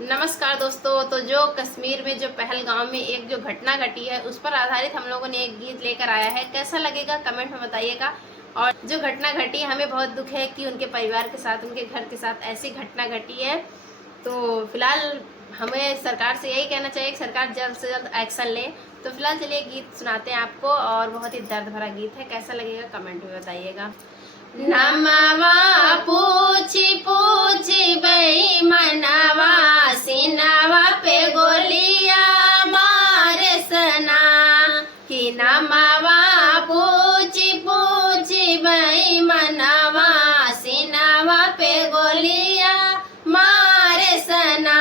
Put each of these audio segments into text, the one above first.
नमस्कार दोस्तों। तो जो कश्मीर में जो पहलगाम में एक जो घटना घटी है उस पर आधारित हम लोगों ने एक गीत लेकर आया है। कैसा लगेगा कमेंट में बताइएगा। और जो घटना घटी हमें बहुत दुख है कि उनके परिवार के साथ, उनके घर के साथ ऐसी घटना घटी है। तो फिलहाल हमें सरकार से यही कहना चाहिए कि सरकार जल्द से जल्द एक्शन ले। तो फिलहाल चलिए गीत सुनाते हैं आपको, और बहुत ही दर्द भरा गीत है। कैसा लगेगा कमेंट में बताइएगा। नमवा पूछी पूछी बेईमानवा, सीनावा पे गोलियां मारे सना। कि नमवा पूछी पूछी बेईमानवा, सीनावा पे गोलियां मारे सना।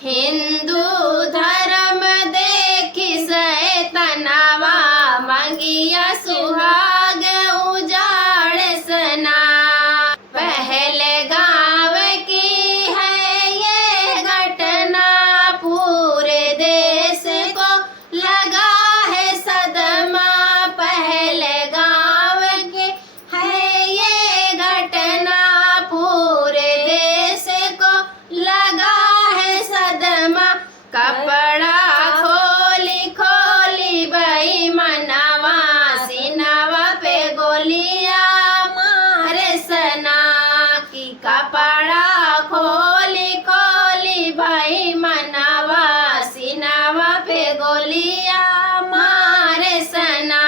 हिंदू धर्म देखी सैतनावा, मंगिया सुहाग उजाड़ सना। पहले गाँव की है ये घटना, पूरे देश को लगा है सदमा। पहले गाँव की है ये घटना, पूरे देश को लगा है सदमा। कपड़ा खोली खोली बेईमानवा, सीनावा पे गोलियां मारे सना। की कपड़ा खोली खोली बेईमानवा, सीनावा पे गोलियां मारे सना।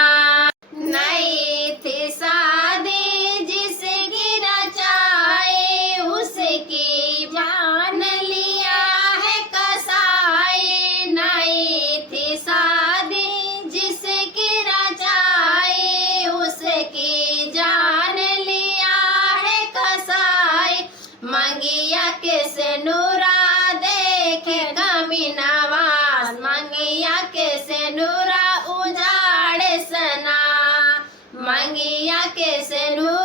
नई थी शादी जिसकी रचाई, उसकी जान लिया है कसाई। नई थी शादी जिसकी रचाई, उसकी जान लिया है कसाई। मंगिया के सिनुरा देखे कमीनावास, मंगिया के सिनुरा उजाड़ सना। मंगिया के सिनुरा